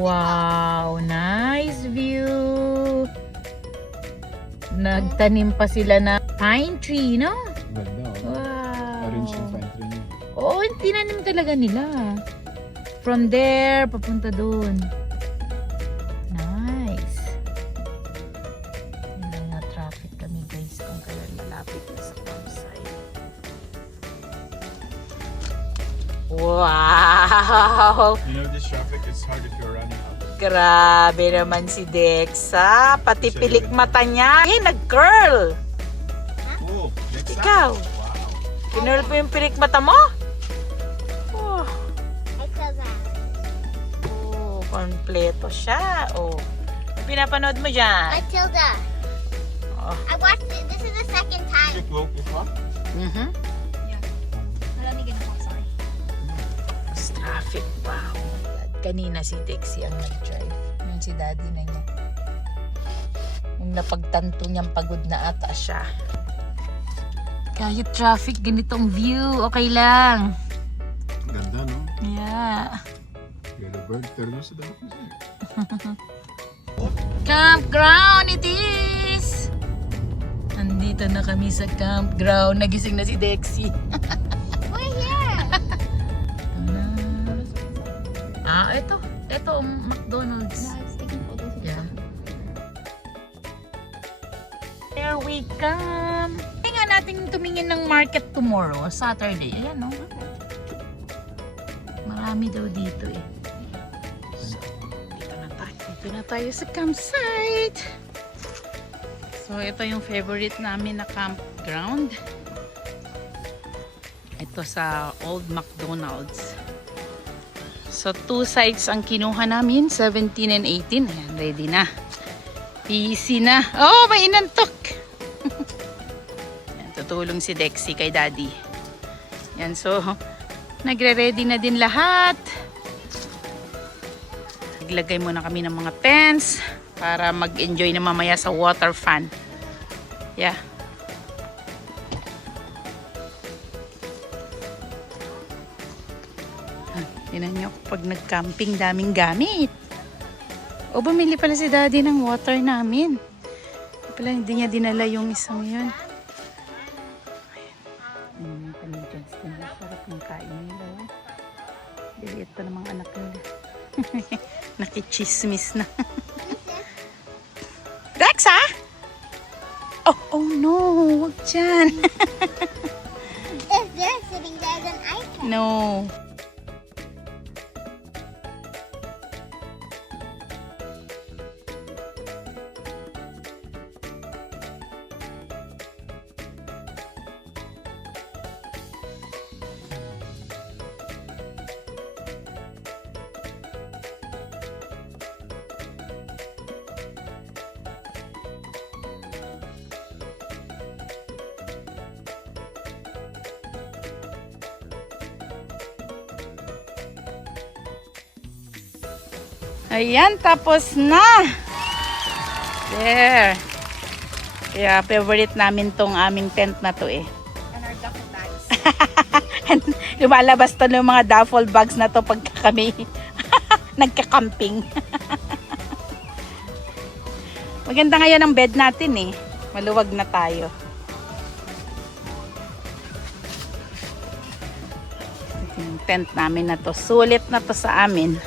Wow, nice view. Nagtanim pa sila na pine tree, no? Ganda, oh. Wow. Orange yung pine tree niya. Oo, tinanim talaga nila. From there, papunta dun. Nice. Hindi na traffic kami guys kung kailan malapit na sa campsite. Wow! You know, this traffic is hard if you're running out. Grabe naman si Dexa. Pati pilik mata niya. Eh, nag-curl. Oh, next Ikaw. Wow. Kinurl po yung pilik mata mo? Oh, oh kompleto siya. Oh. Ano pinapanood mo dyan? Matilda. Oh. I watched it. This is the second time. You woke before? Mhm. Let me get a sorry. Mas traffic. Wow. Kanina si Dexy ang nag-drive. Yung si daddy na niya. Yung napagtanto niyang pagod na ata siya. Kahit traffic, ganitong view, okay lang. Ganda, no? Yeah. Yellow bird, pero nasa dami ko siya. Campground it is! Nandito na kami sa campground. Nagising na si Dexy. We're here. Ito. Ito, McDonald's. It's taking photos. Yeah. There we come. Kaya nga natin tumingin ng market tomorrow, Saturday. Ayan, no? Marami daw dito eh. So, dito na tayo. Dito na tayo sa campsite. So, ito yung favorite namin na campground. Ito sa Old McDonald's. So, 2 sites ang kinuha namin, 17 and 18. Ayan, ready na. PC na. Oh, may inantok. Ayan, tutulong si Dexy kay Daddy. Yan, so, nagre-ready na din lahat. Naglagay muna kami ng mga tents para mag-enjoy na mamaya sa water fun. Yeah. Tingnan nyo, pag nag-camping, daming gamit. O, bumili pala si Daddy ng water namin. Pala, hindi niya dinala yung isang yun. Ayan kami dyan. Sarap ng kain nila. Diliit pa ng mga anak nila. Nakichismis na. Rexa! Oh no! Wag dyan. If they're sitting there, then I can. No. Ayan, tapos na. There. Kaya favorite namin tong aming tent na to eh. And our duffel bags. Lumalabas to ng mga duffel bags na to pagka kami nagka-camping. Maganda ngayon ang bed natin eh. Maluwag na tayo. Ito yung tent namin na to. Sulit na to sa amin.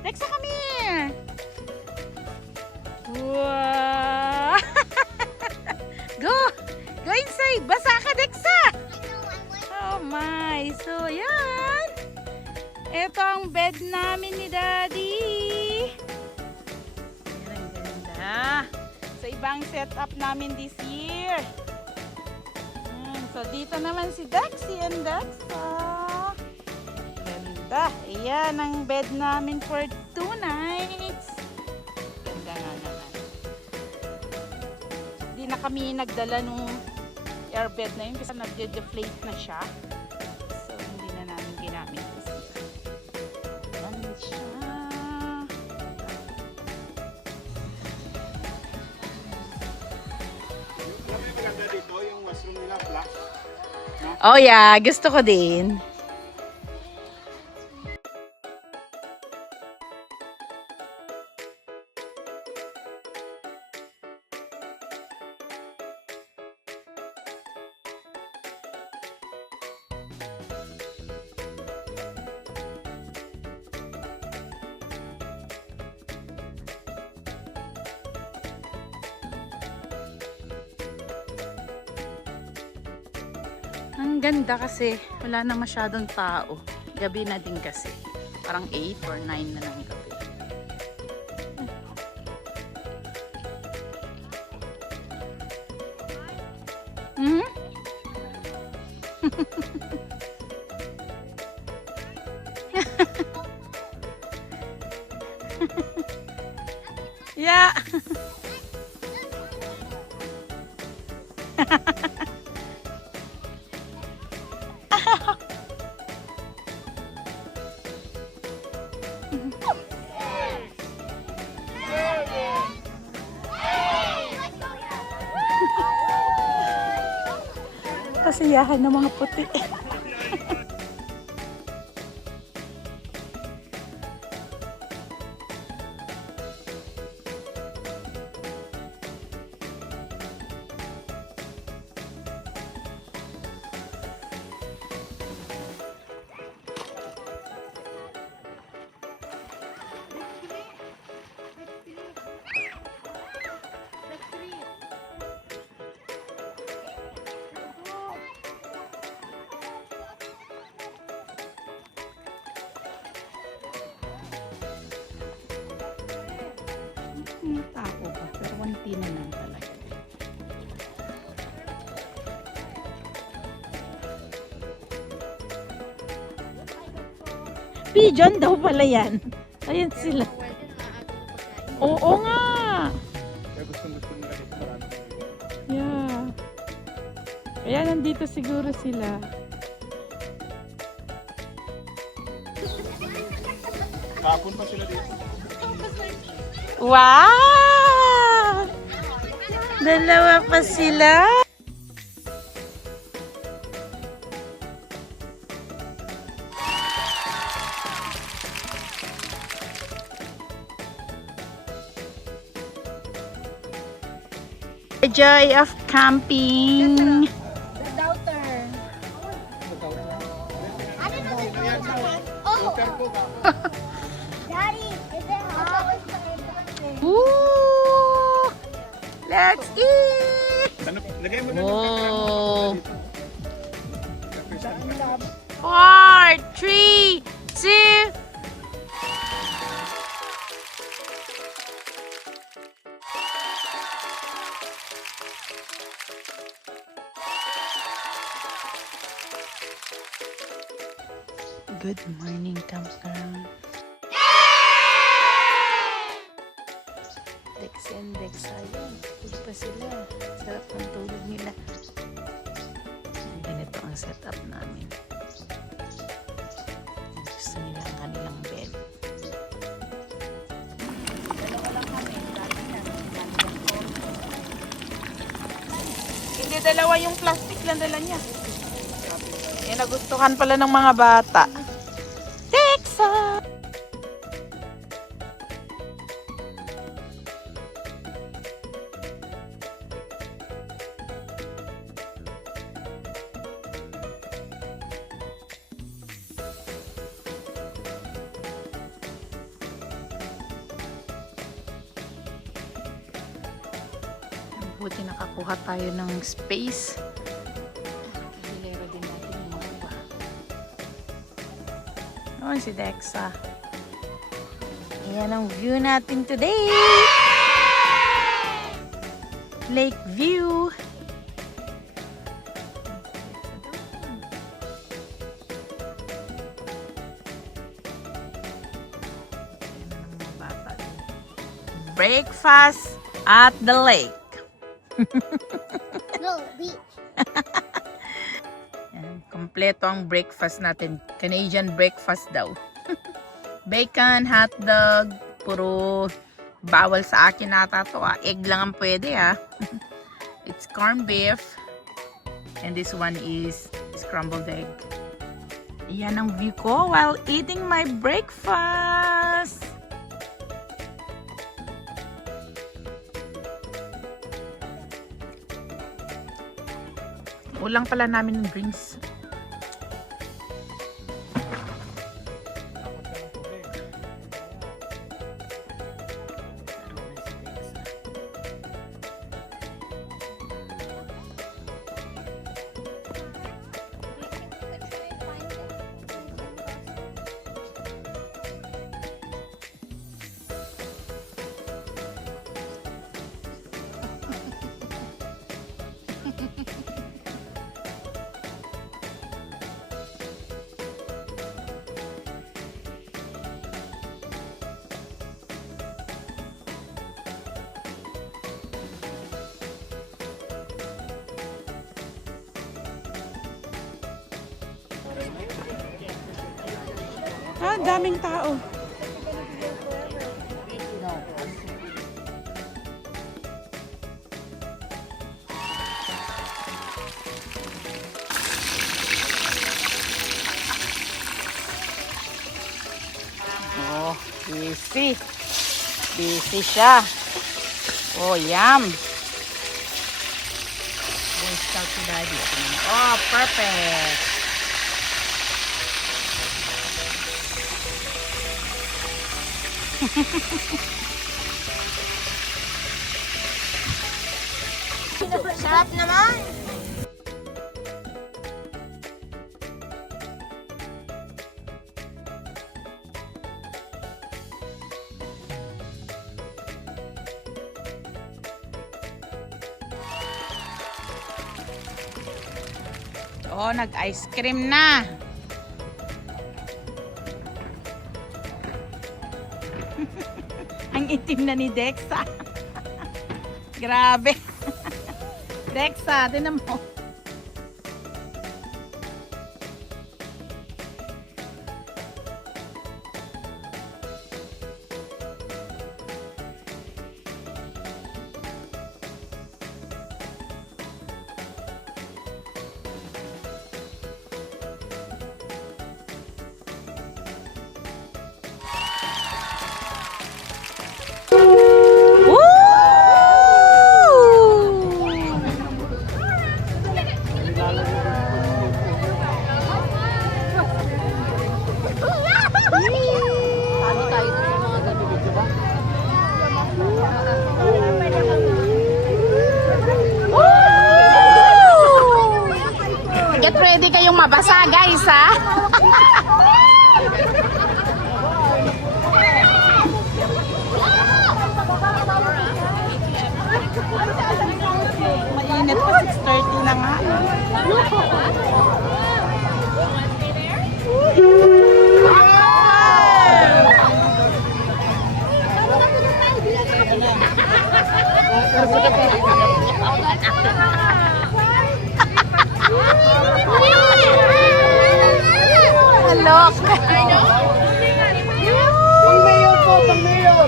Rexa, come here! Wow! Go! Go inside! Basa ka, Dexa! I know, I'm going. Oh my! Ito ang bed namin ni Daddy. Ayan, ang ganda. Sa ibang setup namin this year. So, dito naman si Daxie and Daxa. Ganda. Ayan ang bed namin for 2 nights. Ganda nga naman. Hindi na kami nagdala nung airbed na yun kasi nag-deflate na siya. So, hindi na namin ginamit kasi. Ganda siya. Alam mo yung maganda dito, yung washroom nila, flash. Oh yeah, gusto ko din. Ang ganda kasi wala na masyadong tao. Gabi na din kasi. Parang 8 or 9 na ng gabi. Hmm? Yeah. Kasiyahan ng mga puti. May tao ba? Pero konti na lang talaga. Pigeon daw pala yan. Ayan sila. Oo nga. Kaya gusto nila dito marami. Yeah. Kaya nandito siguro sila. Kapon pa sila dito. Wow! Dalawa pa sila. The joy of camping. The doubter. I didn't know the doubter. Oh! Daddy, is it hot? Woo! Let's eat! Ano, lagay mo na Oh! ng 4, 3, 2. Good morning, campground. Dex and Dex, ayun. Tulog pa sila. Sarap ng tulog nila. Ganito ang setup namin. Gusto nila ang kanilang bed. Hindi dalawa yung plastic lang dala niya. Eh, nagustuhan pala ng mga bata. Texas! Buti nakakuha tayo ng space. Hilera din natin yung mga iba. Oh, si Dexa. Ayan ang view natin today. Lake view. Breakfast at the lake. No, beach. Yan, kompleto ang breakfast natin. Canadian breakfast daw. Bacon, hotdog, puro bawal sa akin nata to. Egg lang ang pwede It's corned beef. And this one is scrambled egg. Yan ang view ko while eating my breakfast. Ulang pala namin ng drinks. Daming tao. Oh, busy. Busy siya. Oh, yum. Let's talk to Daddy. Oh, perfect. Sarap naman. Oh, nag-ice cream na. Ang itim na ni Dexa. Grabe. Dexa, tinan mo. Get ready kayong mabasa, guys, ha? Mainit pa, 6:30 na nga. Look. Pang-mayor po, pang-mayor!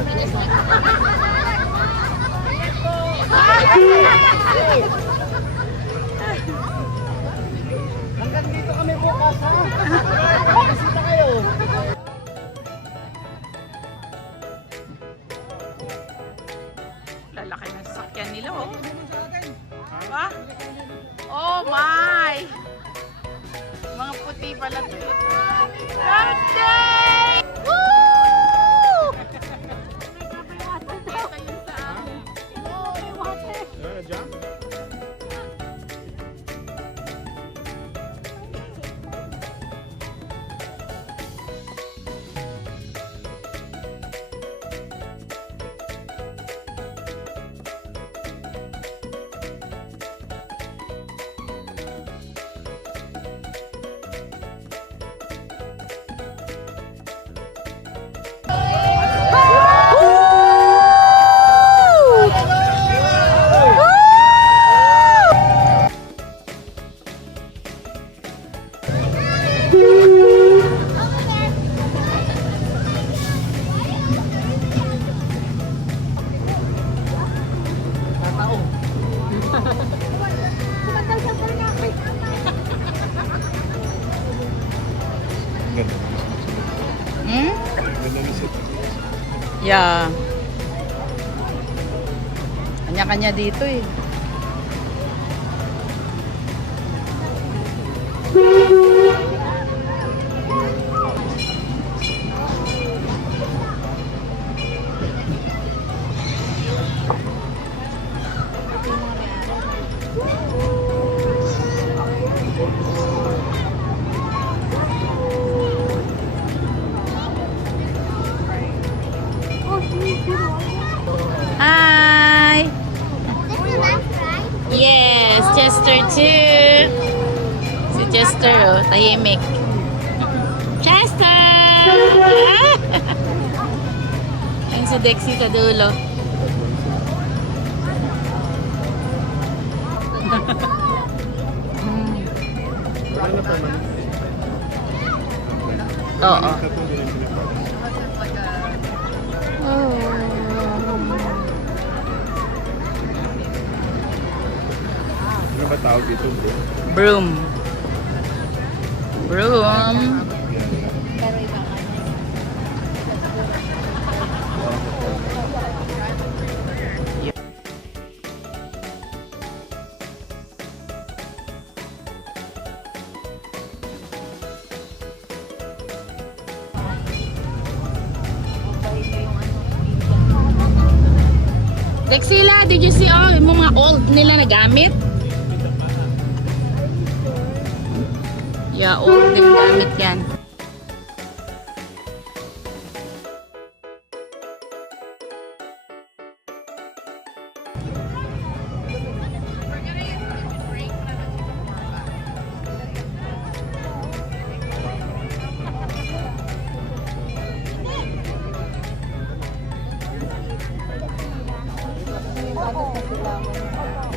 Yes. Bisita kayo. Lalaki ng sasakyan nila, oh. Ha? Oh my! Mga puti pala ito. Birthday! Woo! Ito yung sa amin. Hmm? Yeah. Kanya-kanya dito eh. Hi! This is last right? Yes, Chester too. Si Chester, oh, tahimik. Chester! Ayun si Dexy sa dulo. Oo. Ano ba tawag dito, bro? Broom. Broom. Dexila, did you see all yung mga old nila na gamit? Yeah, old din gamit yan.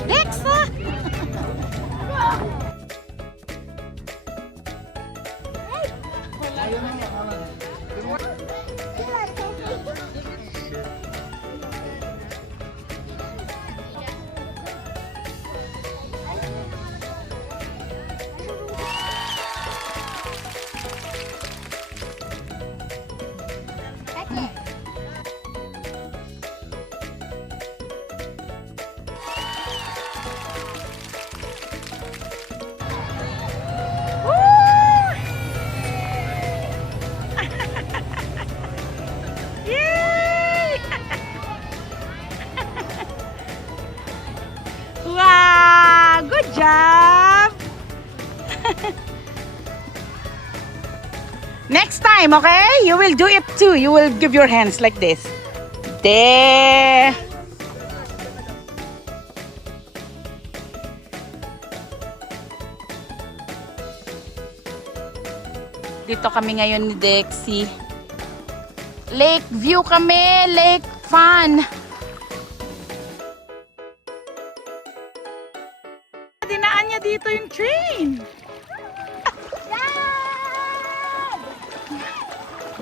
Dexa! Wow! Good job! Next time, okay? You will do it too. You will give your hands like this. There! Dito kami ngayon ni Dexy. Lake view kami, lake fun. Dinaan niya dito yung train. Dad!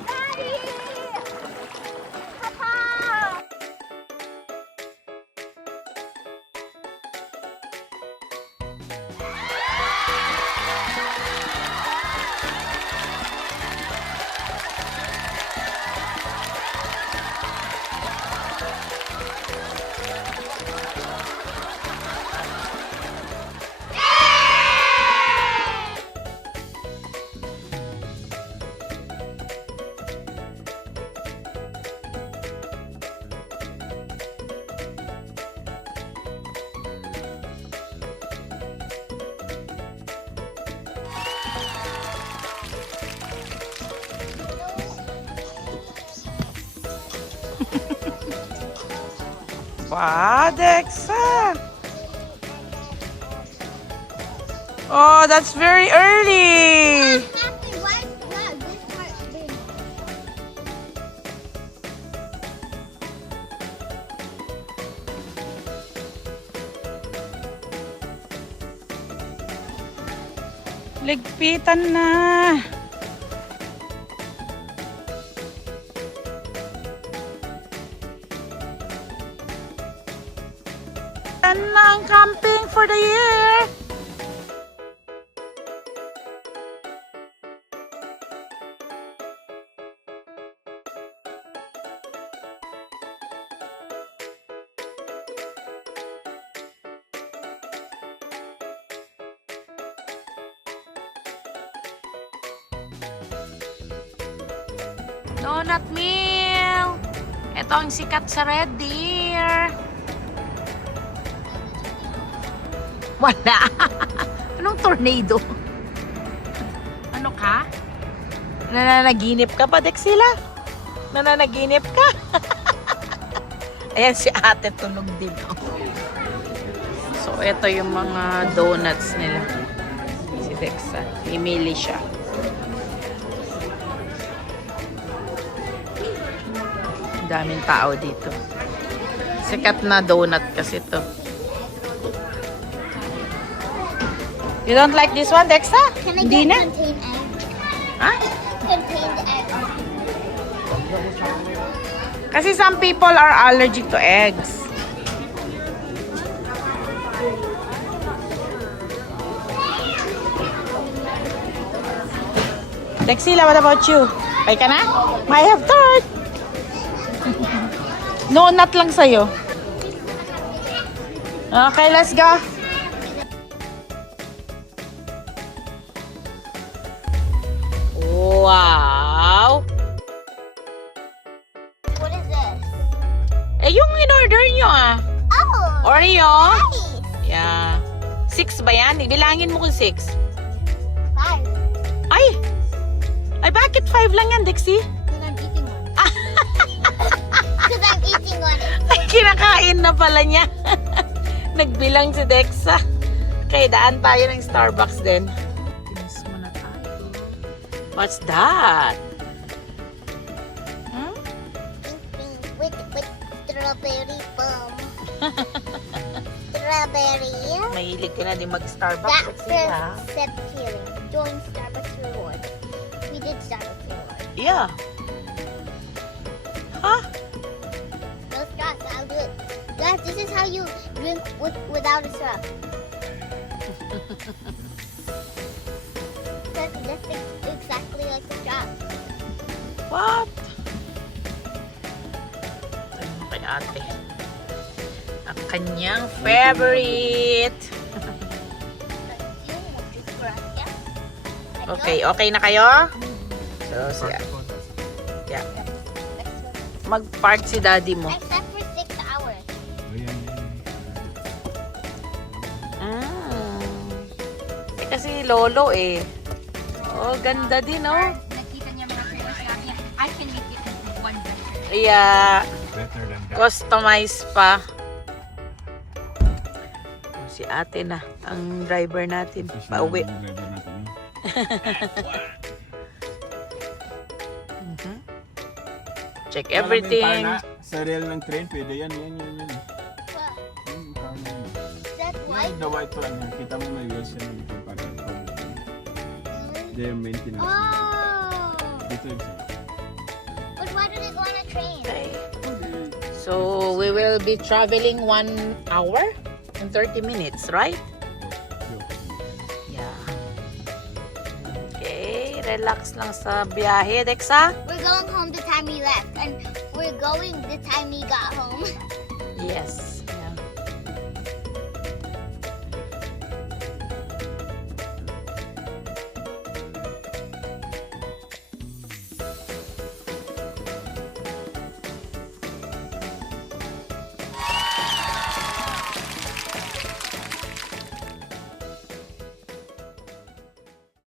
Daddy! Papa! Wow, Dexa. Oh, that's very early. Happy, why? Wow, this part big. Ligpitan na. Yan na ang camping for the year. Donut meal. Ito ang sikat sa Red Deer. Wala. Anong tornado? Ano ka? Nananaginip ka ba, Dexila? Nananaginip ka? Ayan si ate tunog din. Oh. So, ito yung mga donuts nila. Si Dexa. Imili siya. Daming tao dito. Sikat na donut kasi to. You don't like this one, Dexa? Can I Hindi get na? contain egg? Ha? Contained egg. Kasi some people are allergic to eggs. Dexila, what about you? Okay ka na? I have third. No, not lang sa'yo. Okay, let's go. Wow! What is this? Eh, yung in-order nyo ah. Oh! Oreo? Nice! Yeah. 6 ba yan? Bilangin mo kung 6. 5. Ay! Ay, bakit 5 lang yan, Dexie? Because I'm eating one. Because I'm eating one. Ay, kinakain na pala niya. Nagbilang si Dexa. Okay, daan tayo ng Starbucks din. Tinis mo na tayo. What's that? Hmm? With strawberry bomb. Strawberry. Mahilig ka na din mag-Starbucks. That Dexia. first step feeling. Join Starbucks Reward. We did Starbucks Reward. Yeah. Huh? No straws, I'll do it. Guys, this is how you drink without a straw. That's exactly like the straw. What? Ito yung kay ate. Ang kanyang favorite. Okay, okay na kayo? So, siya. Yeah. Mag-park si daddy mo. I slept for 6 hours. Eh, kasi lolo eh. Oh, ganda din oh. Nakita niya mga photos namin. I can make it one better. Yeah. Better than that. Customize pa. Si ate na, ang driver natin. Pauwi. Mhm. Check everything. Sa rail ng train, pwede yan. Yan. Wow. That's Yan, white. the white one. Kita mo may wheels yan dito para their maintenance. Oh! Dito isa. But why do they go on a train? Okay. So, we will be traveling 1 hour and 30 minutes, right? Yeah. Okay, relax lang sa biyahe, Dexa. We're going home the time we left, and we're going the time we got home. Yes.